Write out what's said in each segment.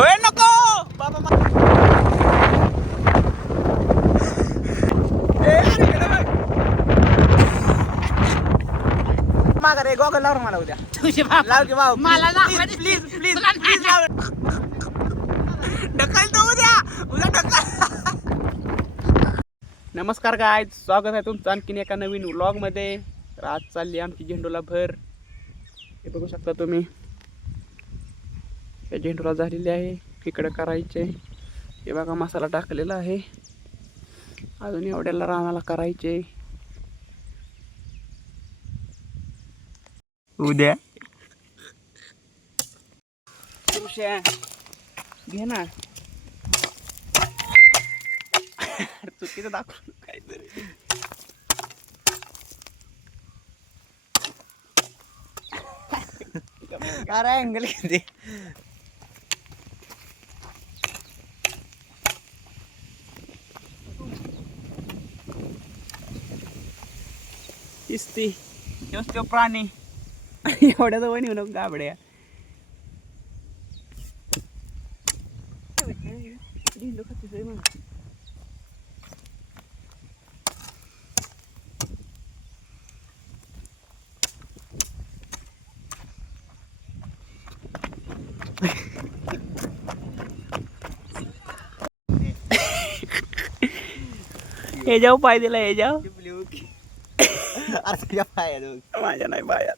ओय नको बाबा मागा रे गॉगल लाव मला उद्या लाव की भाऊ मला प्लीज प्लीज प्लीज लाव ढकल तो उद्या ढकल. नमस्कार गाय, स्वागत आहे तुमचं आणखीन एका नवीन व्लॉग मध्ये. तर आज चालली आमची झेंडूला भर. हे बघू शकता तुम्ही, या झेंडूला झालेली आहे. इकडे करायचे, हे बघा मसाला टाकलेला आहे. अजून एवढ्याला रानाला करायचे. उद्या घे ना चुकीचं दाखवून काहीतरी. काय अँगल किती दिसती तो प्राणी एवढ्या जवळ नेऊ नको गाबड्या. हे जाऊ पाय दिला हे जाऊ माझ्या नाही पायात.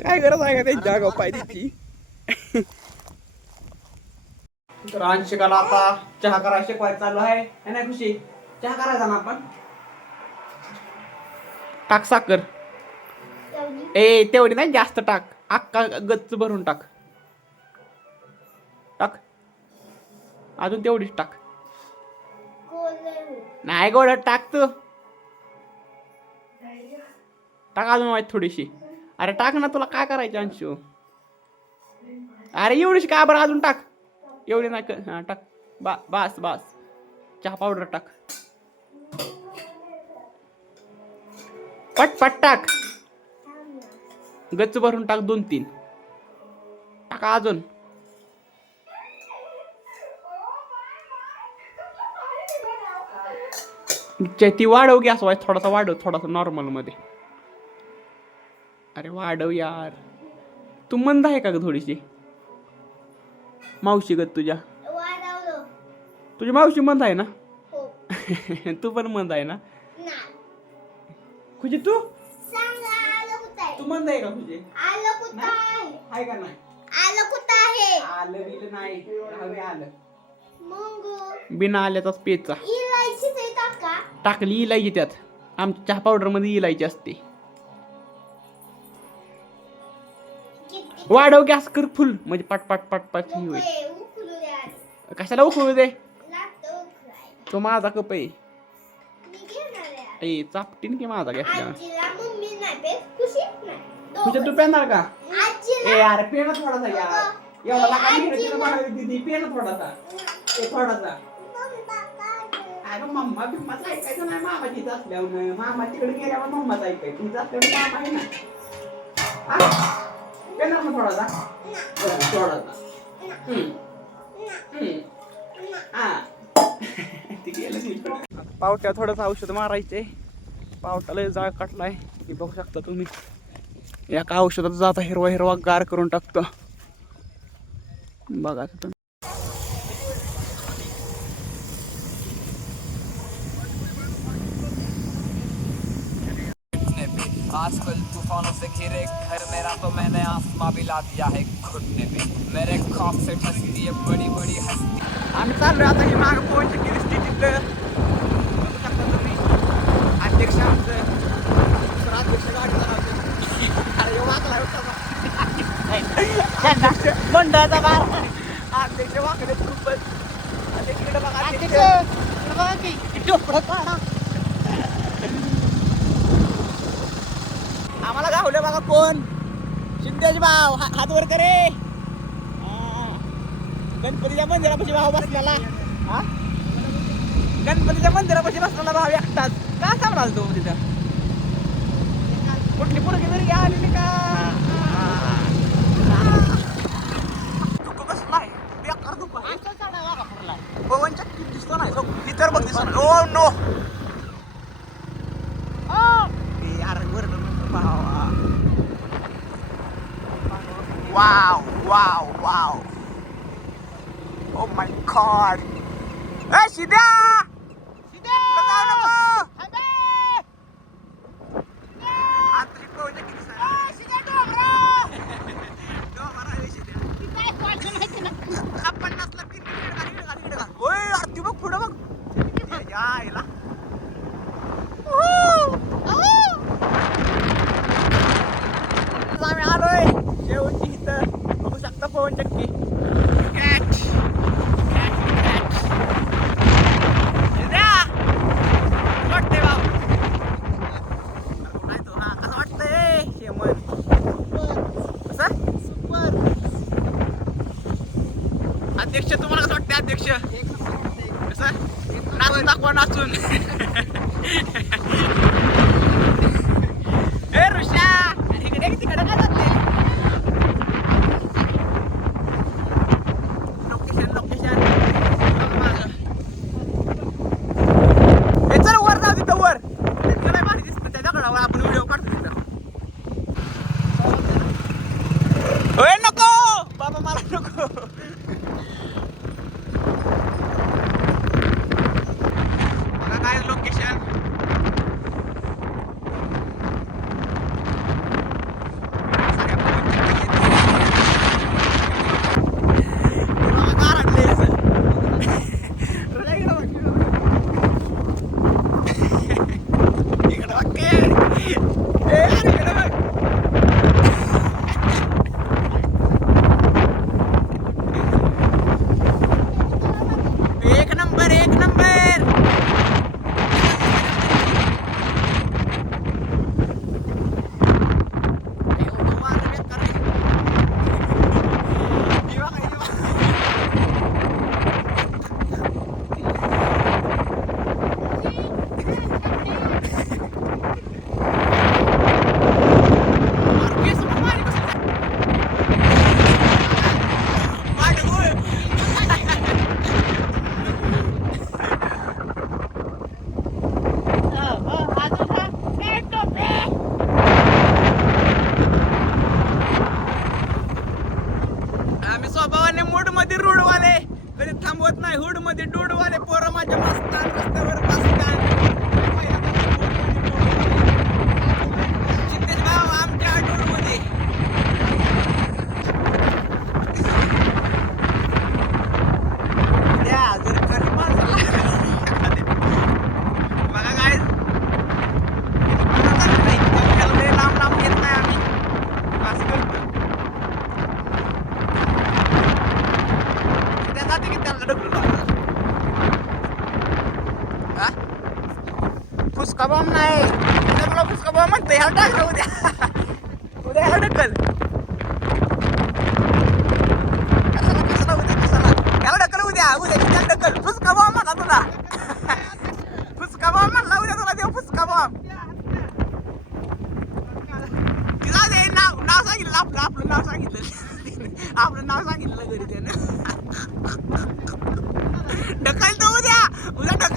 काय गरज आहे का ते जागा पाय द्यायची. तर अंशिकाला आता चहा करायला शिकवायचं चालू आहे. नाही खुशी, चहा करायचा ना आपण. टाक साखर. ए तेवढी नाही जास्त टाक, अक्का गच्च भरून टाक. टाक अजून तेवढीच टाक. नाही गोड टाक तू. टाक अजून वाईट थोडीशी. अरे टाक ना, तुला काय करायचं अंशू. अरे एवढीशी का बरं, अजून टाक. एवढी नाही हा टाक. बस बस. चहा पावडर टाक. पट पट टाक. गच्च भरून टाक. 2-3 टाका अजून. ती वाढव गॅस वाईस थोडासा वाढव, थोडासा नॉर्मल मध्ये. अरे वाढव यार. तू मंद आहे का ग थोडीशी. मावशी गत तुझी मावशी मंद आहे ना. तू पण मंद आहे ना. खुशी तू मंद आहे का खुशी. आहे का नाही. आलं नाही. आलं बिना आल्याचाच पेचा टाकली. इलायची त्यात. आमच्या चहा पावडर मध्ये इलायची असते. वाढव गॅस कर फुल, म्हणजे पट पट पट पट होईल. कशाला उकळू दे. तो माझा कप आहे. ए चापटीन की माझा घेतला. तुझ्या तू पेणार का. ए यार पेन थोडासा यार. एवढा दिदी पेन थोडासा. थोडासा. अगं मम्मा बिम्माच ऐकायचं नाही. मामा तिथं असल्यावर, मामा तिकडे गेल्यावर मम्माच ऐकायचं. तुमचं असल्यावर मामा आहे ना. पेणार ना थोडासा. थोडासा. पावट्या थोडंसं औषध मारायचे. पावट्याला जाळ काटलाय. हे बघू शकता तुम्ही. एका औषधात जाता हिरवा हिरवा गार करून टाकतो. बघा तुम्ही. आजकल तूफानों से घिरे घर मेरा, तो मैंने आसमां भी ला दिया है घुटने पे. मेरे खौफ से ठसती है बड़ी बड़ी हस्ती. आम्ही चाललोय आता. ही माग पोहोचली की दिसते तिथलं. बघू शकता तुम्ही. अध्यक्ष आमचं दुसरा अध्यक्ष गाडी चालवतो. अरे वाकला होता मंडळाचा बार. अध्यक्ष वाकडे खूपच. तिकडे बघा आम्हाला गावले बघा कोण. शिंदेचे भाव. हात वर करे. गणपतीच्या मंदिरापाशी भाव बसलेला. गणपतीच्या मंदिरापाशी बसलेला भाव एकटाच. का थांबलास तू तिथं? कुठली पोरगी तरी आलेली का? कसलाय बेकार दुकान पवन चक्की दिसतो नाही इतर बघ दिसतो. ओ नो यार wow wow wow oh my god. ए शिद्या पुढं जाऊ नको. आतली पवन चक्की आपण नसला की ओय आरती बघ पुढं बघ यायला. आम्ही आलोय शेवटी इथं बघू शकता पवन चक्की. कॅच वाटतंय बाब नाही तो. हा कसं वाटतंय शेमन? कसं अध्यक्ष तुम्हाला कसं वाटतंय अध्यक्ष? कसं नाचून दाखवा नाचून. ए ऋषा इकडे तिकडे काय जाते? लोकेशन हे चल वर जाऊ तिथं वर. तिकडे भारी दिसतं त्या दगडावर आपण व्हिडिओ काढतो तिथं. ओय नको बाबा मला नको. काय लोकेशन एक नंबर आम्ही स्वभावाने मूड मध्ये रूडवाले कधी थांबवत नाही. हुड मध्ये डूडवाले पोरं माझ्या मस्तान रस्त्यावर बसतात. सिद्धेश गाव आमच्या डूड मध्ये. जर कधी माणसाला बघा काय लांब लांब येत नाही आम्ही असं करतो. जाते की त्याला ढकलून फुसका बॉम्ब नाही तुला फुसका बॉम्ब म्हणतो. ह्याला टाकलं उद्या ह्याला ढकल. कशाला उद्या ह्याला ढकल उद्या त्याला ढकल. फुसका बॉम्ब म्हणला तुला. फुसका बॉम्ब म्हणला उद्या तुला देऊ फुसका बॉम्ब. तिला दे नाव सांगितलं आपलं नाव सांगितलं. आपलं नाव सांगितलं घरी त्यानं. ढकल तो उद्या ढकल.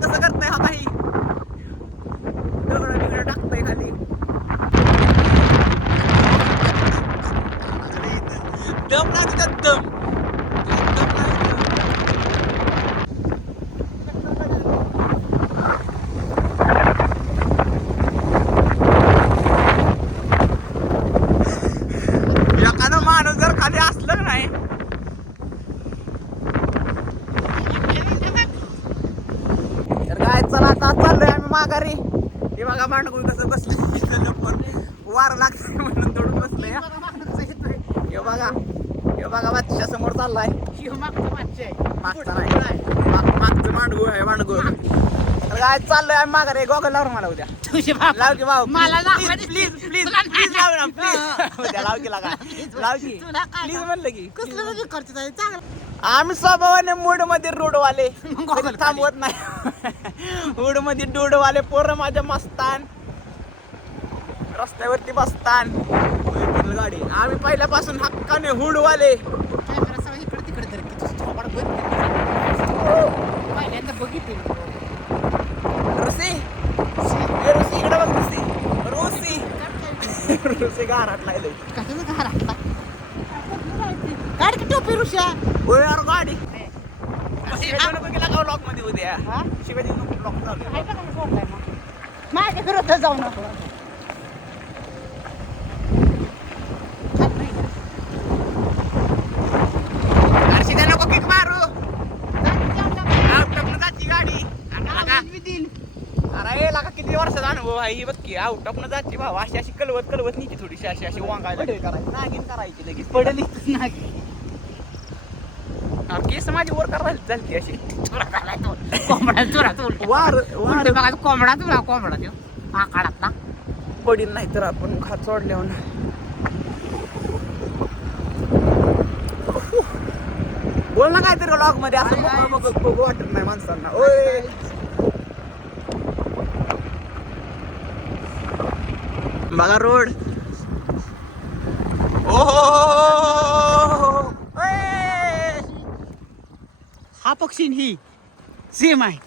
कसं करतंय हा काही दगड टाकतंय खाली. दम ना तिथं दम. एखादा माणूस जर खाली असलं नाही तर काय चला आता चाललोय आम्ही माघारी. हे बघा मांडगुळ कसं बसलं वार लागतंय म्हणून थोडं बसलंय. हे बघा बघा बादशा समोर चाललाय. मागचा नाही. मागचं मांडगू आहे मांडगू. तर काय चाललंय आम्ही माघारी गॉगल लावून मला उद्या. लाव की भाऊ प्लीज प्लीज प्लीज लाव ना प्लीज. उद्या लाव की लागा लाव की प्लीज म्हणलं की आम्ही स्वभावाने मूड मध्ये रोडवाले थांबवत नाही. मूड मध्ये डोडवाले पोरं माझ्या मस्तान रस्त्यावरती बसतान गाडी. आम्ही पहिल्यापासून हक्काने हुडवाले. रुसी इकडे बघ रुसी घरात लागले. टोपी रुषा होय यार गाडी लॉक मध्ये उद्या शिवाजी लॉक चालू. माझ्या विरोधात जाऊ नको. नको किक मारू जाती गाडी. अरे लागा किती वर्षाचा अनुभव आहे ही बघ की आउट ऑफ न जाते भाऊ. अशी कलवत नीची थोडीशी अशी वांगायला नागिन करायची लगेच पडली नागिन. केस माझी वर करायला चालते अशी कोंबडा देऊ आकाडात ना पडील नाही तर आपण खात सोडल्यावर ना. बोल ना काहीतरी लॉग मध्ये असं बघू वाटत नाही माणसांना. ओय बघा रोड. हा पक्षी ही सेम आहे.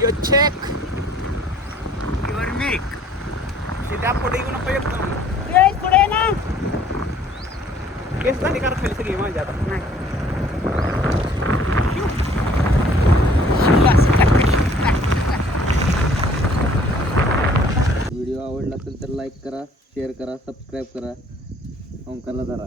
You check your make. सीधा पुढे येऊन नको पुढे ना केस झाली करत खाली सगळी माझ्या आता. व्हिडिओ आवडला असेल तर लाईक करा, शेअर करा, सबस्क्राईब करा. ओंकारला धरा.